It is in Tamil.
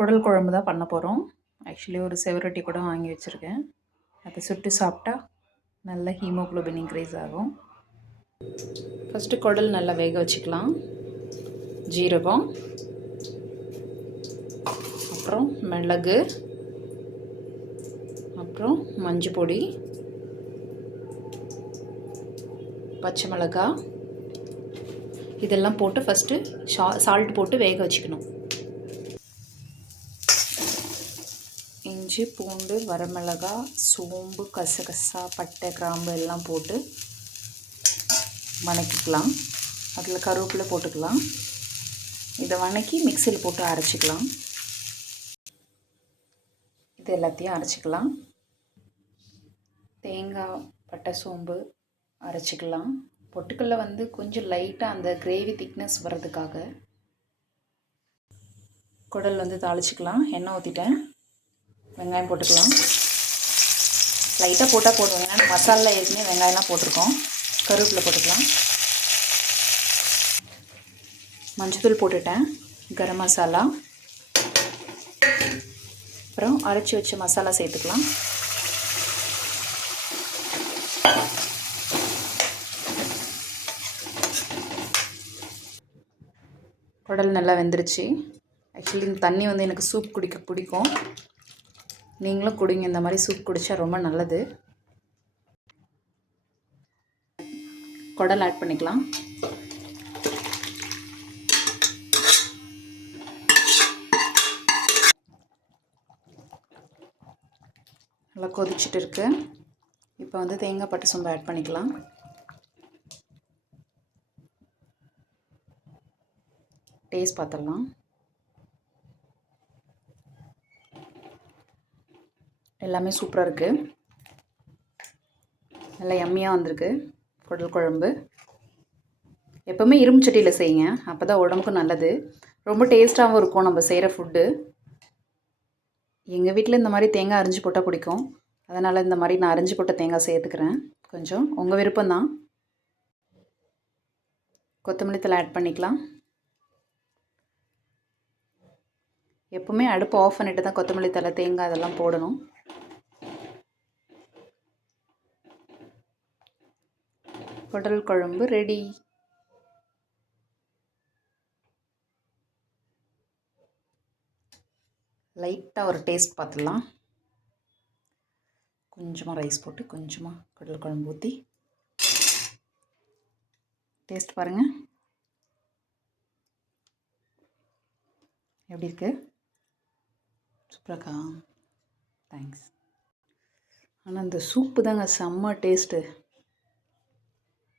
குடல் குழம்பு தான் பண்ண போகிறோம். ஆக்சுவலி ஒரு செவரொட்டி கூட வாங்கி வச்சுருக்கேன். அதை சுட்டு சாப்பிட்டா நல்ல ஹீமோக்ளோபின் இன்க்ரீஸ் ஆகும். ஃபஸ்ட்டு குடல் நல்லா வேக வச்சுக்கலாம். ஜீரகம், அப்புறம் மிளகு, அப்புறம் மஞ்சள் பொடி, பச்சை மிளகாய் இதெல்லாம் போட்டு ஃபஸ்ட்டு சால்ட் போட்டு வேக வச்சுக்கணும். இஞ்சி, பூண்டு, வரமிளகாய், சோம்பு, கசகசா, பட்டை, கிராம்பு எல்லாம் போட்டு வணக்கிக்கலாம். அதில் கருவேப்பிலை போட்டுக்கலாம். இதை வணக்கி மிக்சியில் போட்டு அரைச்சிக்கலாம். இது எல்லாத்தையும் அரைச்சிக்கலாம். தேங்காய், பட்டை, சோம்பு அரைச்சிக்கலாம். பொட்டுக்கல்ல வந்து கொஞ்சம் லைட்டாக அந்த கிரேவி திக்னஸ் வர்றதுக்காக. குடல் வந்து தாளிச்சிக்கலாம். எண்ணெய் ஊற்றிட்டேன். வெங்காயம் போட்டுக்கலாம். லைட்டாக போட்டால் போடுவோங்க. மசாலா ஏற்கனவே வெங்காயம்லாம் போட்டிருக்கோம். கருவேப்பிலை போட்டுக்கலாம். மஞ்சத்தூள் போட்டுட்டேன். கரம் மசாலா, அப்புறம் அரைச்சி வச்ச மசாலா சேர்த்துக்கலாம். குடல் நல்லா வெந்துருச்சு. ஆக்சுவலி இந்த தண்ணி வந்து எனக்கு சூப் குடிக்க பிடிக்கும். நீங்களும் குடிங்க. இந்த மாதிரி சூப் குடித்தா ரொம்ப நல்லது. குடல் ஆட் பண்ணிக்கலாம். நல்லா கொதிச்சுட்டு இருக்கு. இப்போ வந்து தேங்காய் பட்டை சோம்பு ஆட் பண்ணிக்கலாம். டேஸ்ட் பார்த்துடலாம். எல்லாமே சூப்பராக இருக்குது. நல்லா யம்மியாக வந்திருக்கு குடல் குழம்பு. எப்போவுமே இரும்பு சட்டியில் செய்யுங்க. அப்போ தான் உடம்புக்கும் நல்லது. ரொம்ப டேஸ்ட்டாகவும் இருக்கும் நம்ம செய்கிற ஃபுட்டு. எங்கள் வீட்டில் இந்த மாதிரி தேங்காய் அரிஞ்சு போட்டால் பிடிக்கும். அதனால் இந்த மாதிரி நான் அரிஞ்சு போட்ட தேங்காய் சேர்த்துக்கிறேன். கொஞ்சம் உங்கள் விருப்பம்தான். கொத்தமல்லி தழை ஆட் பண்ணிக்கலாம். எப்போவுமே அடுப்பு ஆஃப் பண்ணிட்டு தான் கொத்தமல்லி தழை, தேங்காய் அதெல்லாம் போடணும். குடல் குழம்பு ரெடி. லைட்டாக ஒரு டேஸ்ட் பார்த்துடலாம். கொஞ்சமாக ரைஸ் போட்டு கொஞ்சமாக குடல் குழம்பு ஊற்றி டேஸ்ட் பாருங்கள் எப்படி இருக்குது. சூப்பராக்கா. தேங்க்ஸ். ஆனால் இந்த சூப்பு தாங்க செம்ம டேஸ்ட்டு.